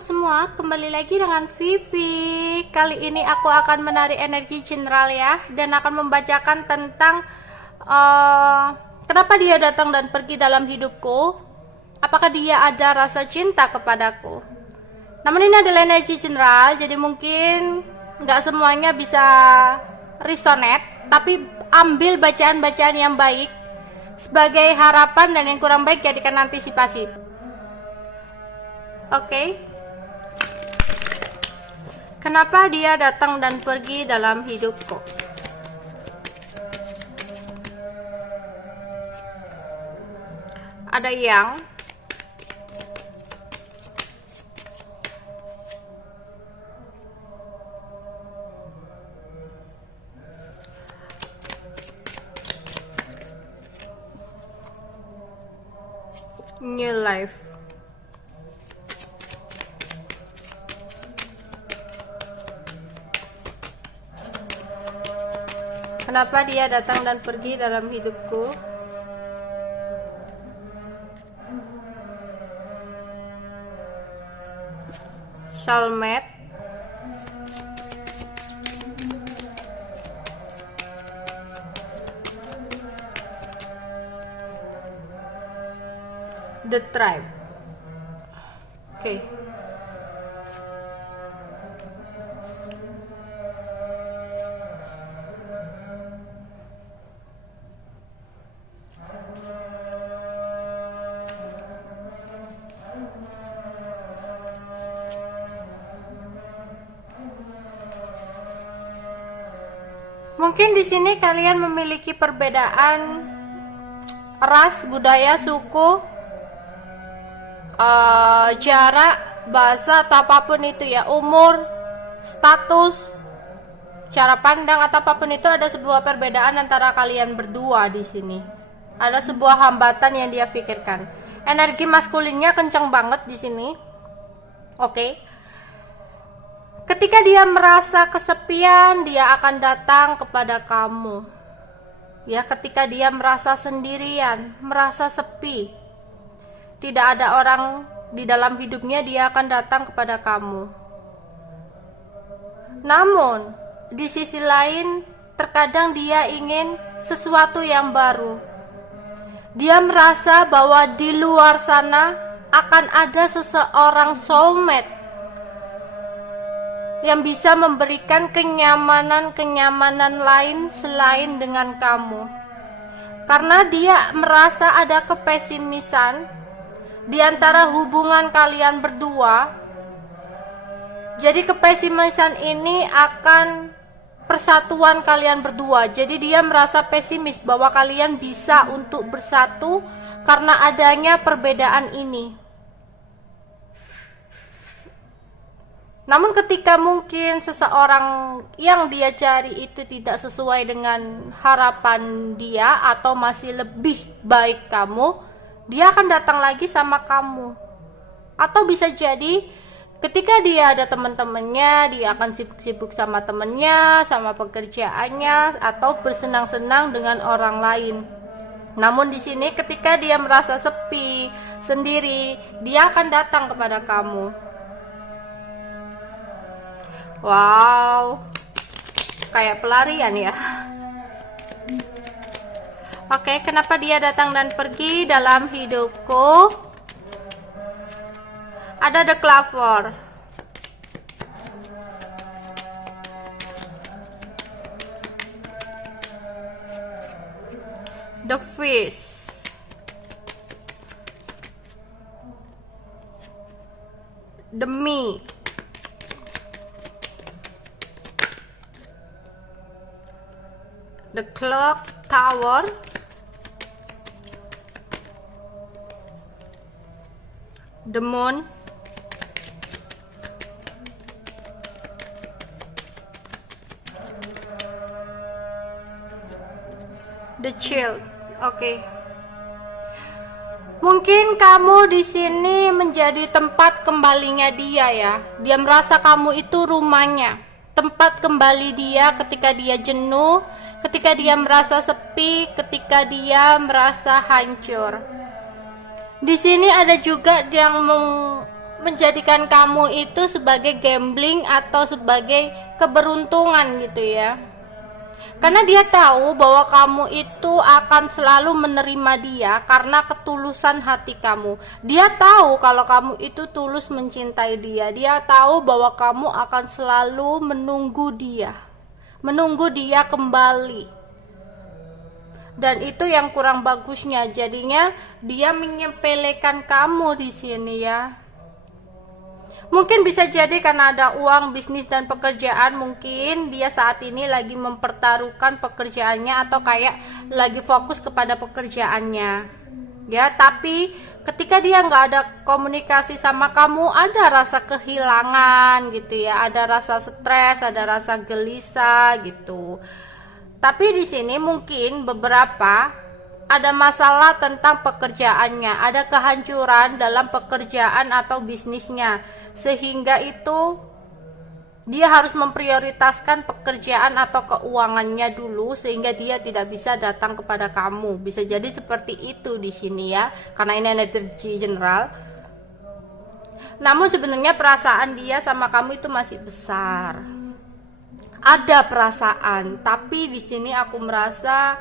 semua, kembali lagi dengan Vivi. Kali ini aku akan menarik energi general ya, dan akan membacakan tentang kenapa dia datang dan pergi dalam hidupku. Apakah dia ada rasa cinta kepadaku? Namun ini adalah energi general, jadi mungkin nggak semuanya bisa resonate, tapi ambil bacaan-bacaan yang baik sebagai harapan, dan yang kurang baik jadikan antisipasi. Oke. Kenapa dia datang dan pergi dalam hidupku? Ada yang new life. Kenapa dia datang dan pergi dalam hidupku? Soulmate. The Tribe. Oke. Mungkin di sini kalian memiliki perbedaan ras, budaya, suku, jarak, bahasa, atau apapun itu ya, umur, status, cara pandang, atau apapun itu. Ada sebuah perbedaan antara kalian berdua di sini. Ada sebuah hambatan yang dia pikirkan. Energi maskulinnya kencang banget di sini. Oke. Ketika dia merasa kesepian, dia akan datang kepada kamu. Ya, ketika dia merasa sendirian, merasa sepi, tidak ada orang di dalam hidupnya, dia akan datang kepada kamu. Namun, di sisi lain, terkadang dia ingin sesuatu yang baru. Dia merasa bahwa di luar sana akan ada seseorang soulmate yang bisa memberikan kenyamanan lain selain dengan kamu. Karena dia merasa ada kepesimisan di antara hubungan kalian berdua. Jadi kepesimisan ini akan persatuan kalian berdua. Jadi dia merasa pesimis bahwa kalian bisa untuk bersatu karena adanya perbedaan ini. Namun ketika mungkin seseorang yang dia cari itu tidak sesuai dengan harapan dia, atau masih lebih baik kamu, dia akan datang lagi sama kamu. Atau bisa jadi ketika dia ada teman-temannya, dia akan sibuk-sibuk sama temannya, sama pekerjaannya, atau bersenang-senang dengan orang lain. Namun di sini ketika dia merasa sepi, sendiri, dia akan datang kepada kamu. Wow, kayak pelarian ya. Oke, kenapa dia datang dan pergi dalam hidupku? Ada The Clover, The Fish, The Me, The Clock Tower, The Moon, The Child. Oke. Mungkin kamu di sini menjadi tempat kembalinya dia ya. Dia merasa kamu itu rumahnya, tempat kembali dia ketika dia jenuh, ketika dia merasa sepi, ketika dia merasa hancur. Di sini ada juga yang menjadikan kamu itu sebagai gambling atau sebagai keberuntungan gitu ya. Karena dia tahu bahwa kamu itu akan selalu menerima dia karena ketulusan hati kamu. Dia tahu kalau kamu itu tulus mencintai dia. Dia tahu bahwa kamu akan selalu menunggu dia. Menunggu dia kembali. Dan itu yang kurang bagusnya. Jadinya dia menyepelekan kamu di sini ya. Mungkin bisa jadi karena ada uang, bisnis, dan pekerjaan, mungkin dia saat ini lagi mempertaruhkan pekerjaannya atau kayak lagi fokus kepada pekerjaannya ya. Tapi ketika dia nggak ada komunikasi sama kamu, ada rasa kehilangan gitu ya, ada rasa stres, ada rasa gelisah gitu. Tapi di sini mungkin beberapa ada masalah tentang pekerjaannya, ada kehancuran dalam pekerjaan atau bisnisnya, sehingga itu dia harus memprioritaskan pekerjaan atau keuangannya dulu sehingga dia tidak bisa datang kepada kamu. Bisa jadi seperti itu di sini ya, karena ini energi general. Namun sebenarnya perasaan dia sama kamu itu masih besar. Ada perasaan, tapi di sini aku merasa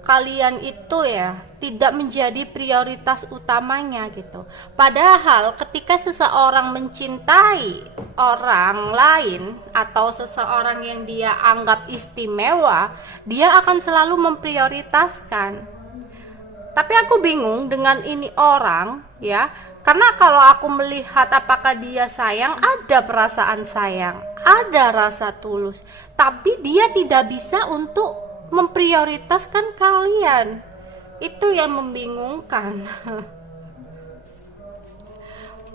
kalian itu ya tidak menjadi prioritas utamanya gitu. Padahal ketika seseorang mencintai orang lain atau seseorang yang dia anggap istimewa, dia akan selalu memprioritaskan. Tapi aku bingung dengan ini orang ya, karena kalau aku melihat apakah dia sayang, ada perasaan sayang, ada rasa tulus, tapi dia tidak bisa untuk memprioritaskan kalian. Itu yang membingungkan.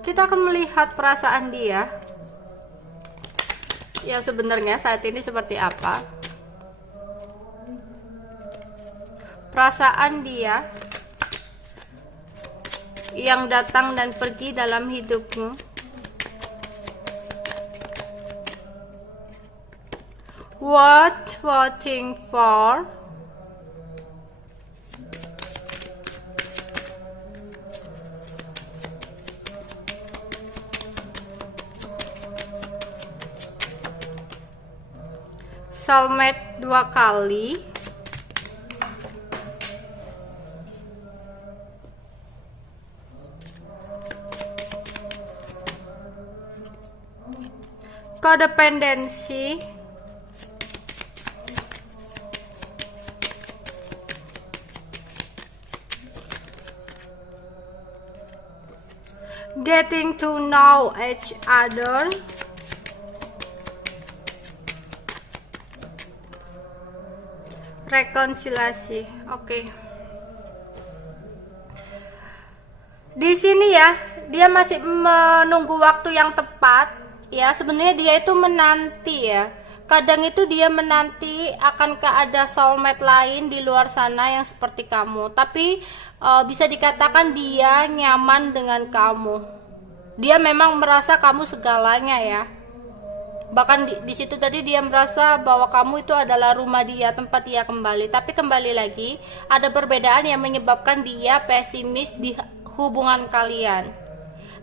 Kita akan melihat perasaan dia yang sebenarnya saat ini seperti apa. Perasaan dia yang datang dan pergi dalam hidupmu. What voting for? Soulmate 2 kali. Codependency. Getting to know each other. Rekonsiliasi. Oke. Di sini ya, dia masih menunggu waktu yang tepat ya. Sebenarnya dia itu menanti ya. Kadang itu dia menanti akankah ada soulmate lain di luar sana yang seperti kamu. Tapi bisa dikatakan dia nyaman dengan kamu. Dia memang merasa kamu segalanya ya. Bahkan di situ tadi dia merasa bahwa kamu itu adalah rumah dia, tempat dia kembali. Tapi kembali lagi, ada perbedaan yang menyebabkan dia pesimis di hubungan kalian.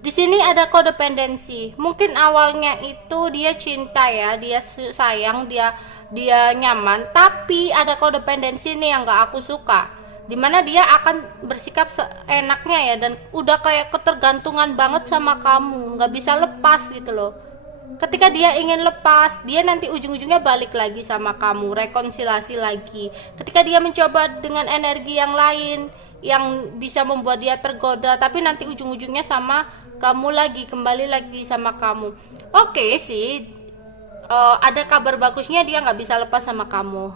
Di sini ada codependency. Mungkin awalnya itu dia cinta ya, dia sayang, dia nyaman, tapi ada codependency nih yang gak aku suka. Dimana dia akan bersikap seenaknya ya, dan udah kayak ketergantungan banget sama kamu, nggak bisa lepas gitu loh. Ketika dia ingin lepas, dia nanti ujung-ujungnya balik lagi sama kamu, rekonsiliasi lagi. Ketika dia mencoba dengan energi yang lain yang bisa membuat dia tergoda, tapi nanti ujung-ujungnya sama kamu lagi, kembali lagi sama kamu. Oke sih, ada kabar bagusnya, dia nggak bisa lepas sama kamu.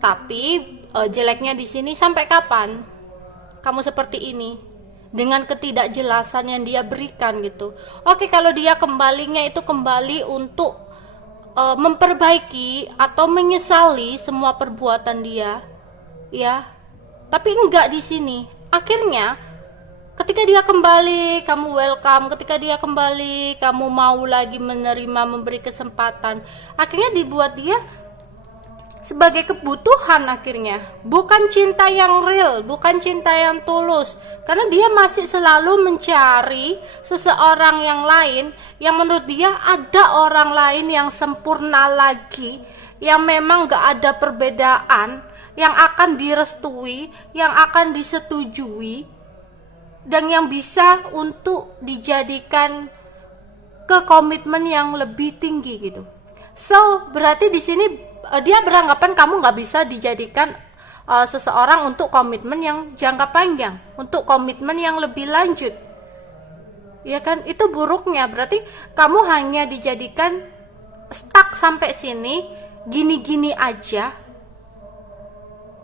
Tapi jeleknya di sini, sampai kapan kamu seperti ini dengan ketidakjelasan yang dia berikan gitu. Oke, kalau dia kembalinya itu kembali untuk memperbaiki atau menyesali semua perbuatan dia, ya. Tapi enggak di sini. Akhirnya ketika dia kembali, kamu welcome. Ketika dia kembali, kamu mau lagi menerima, memberi kesempatan. Akhirnya dibuat dia sebagai kebutuhan akhirnya, bukan cinta yang real, bukan cinta yang tulus, karena dia masih selalu mencari seseorang yang lain yang menurut dia ada orang lain yang sempurna lagi, yang memang gak ada perbedaan, yang akan direstui, yang akan disetujui, dan yang bisa untuk dijadikan ke komitmen yang lebih tinggi gitu. So berarti di sini dia beranggapan kamu nggak bisa dijadikan seseorang untuk komitmen yang jangka panjang, untuk komitmen yang lebih lanjut, ya kan? Itu buruknya. Berarti kamu hanya dijadikan stuck sampai sini, gini-gini aja,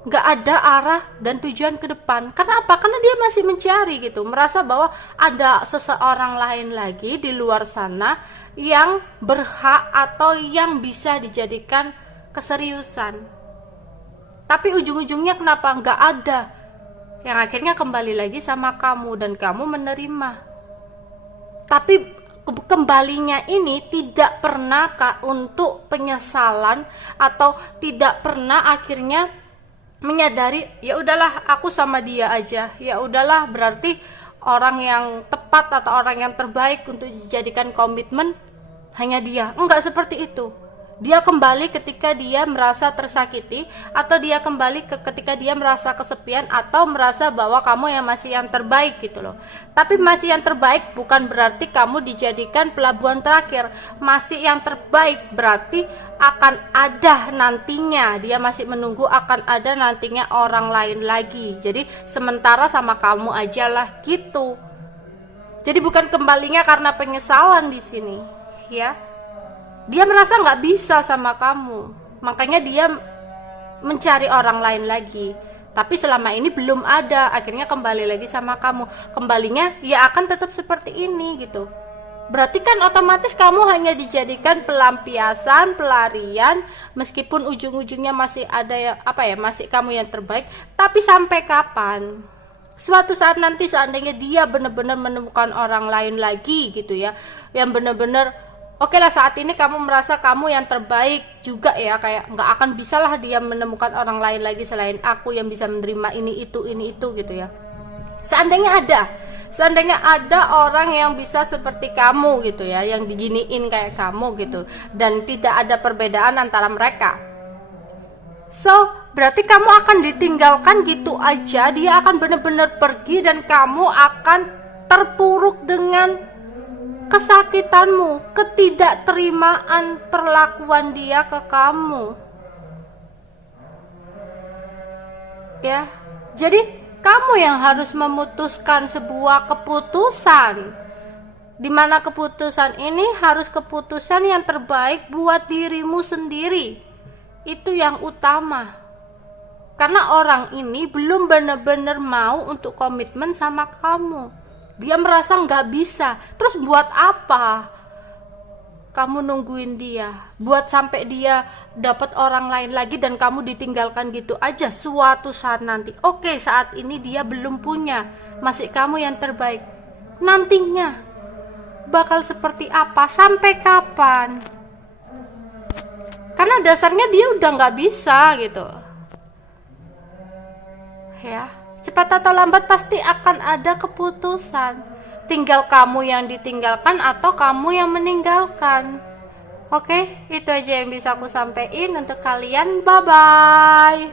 nggak ada arah dan tujuan ke depan. Karena apa? Karena dia masih mencari gitu, merasa bahwa ada seseorang lain lagi di luar sana yang berhak atau yang bisa dijadikan keseriusan. Tapi ujung-ujungnya kenapa nggak ada, yang akhirnya kembali lagi sama kamu dan kamu menerima. Tapi kembalinya ini tidak pernah untuk penyesalan, atau tidak pernah akhirnya menyadari ya udahlah aku sama dia aja, ya udahlah berarti orang yang tepat atau orang yang terbaik untuk dijadikan komitmen hanya dia. Enggak seperti itu. Dia kembali ketika dia merasa tersakiti, atau dia kembali ketika dia merasa kesepian, atau merasa bahwa kamu yang masih yang terbaik gitu loh. Tapi masih yang terbaik bukan berarti kamu dijadikan pelabuhan terakhir. Masih yang terbaik berarti akan ada nantinya, dia masih menunggu akan ada nantinya orang lain lagi. Jadi sementara sama kamu aja lah gitu. Jadi bukan kembalinya karena penyesalan di sini, ya. Dia merasa nggak bisa sama kamu, makanya dia mencari orang lain lagi. Tapi selama ini belum ada, akhirnya kembali lagi sama kamu. Kembalinya ya akan tetap seperti ini gitu. Berarti kan otomatis kamu hanya dijadikan pelampiasan, pelarian, meskipun ujung-ujungnya masih ada ya, masih kamu yang terbaik. Tapi sampai kapan? Suatu saat nanti seandainya dia benar-benar menemukan orang lain lagi gitu ya, yang benar-benar oke lah, saat ini kamu merasa kamu yang terbaik juga ya, kayak nggak akan bisa lah dia menemukan orang lain lagi selain aku yang bisa menerima ini itu gitu ya. Seandainya ada orang yang bisa seperti kamu gitu ya, yang diginiin kayak kamu gitu, dan tidak ada perbedaan antara mereka. So berarti kamu akan ditinggalkan gitu aja, dia akan benar-benar pergi dan kamu akan terpuruk dengan kesakitanmu, ketidakterimaan perlakuan dia ke kamu. Ya, jadi kamu yang harus memutuskan sebuah keputusan, dimana keputusan ini harus keputusan yang terbaik buat dirimu sendiri. Itu yang utama. Karena orang ini belum benar-benar mau untuk komitmen sama kamu. Dia merasa nggak bisa. Terus buat apa kamu nungguin dia? Buat sampai dia dapat orang lain lagi dan kamu ditinggalkan gitu aja. Suatu saat nanti, oke, saat ini dia belum punya, masih kamu yang terbaik. Nantinya bakal seperti apa? Sampai kapan? Karena dasarnya dia udah nggak bisa gitu. Ya, cepat atau lambat pasti akan ada keputusan. Tinggal kamu yang ditinggalkan atau kamu yang meninggalkan. Oke, itu aja yang bisa aku sampaikan untuk kalian. Bye-bye.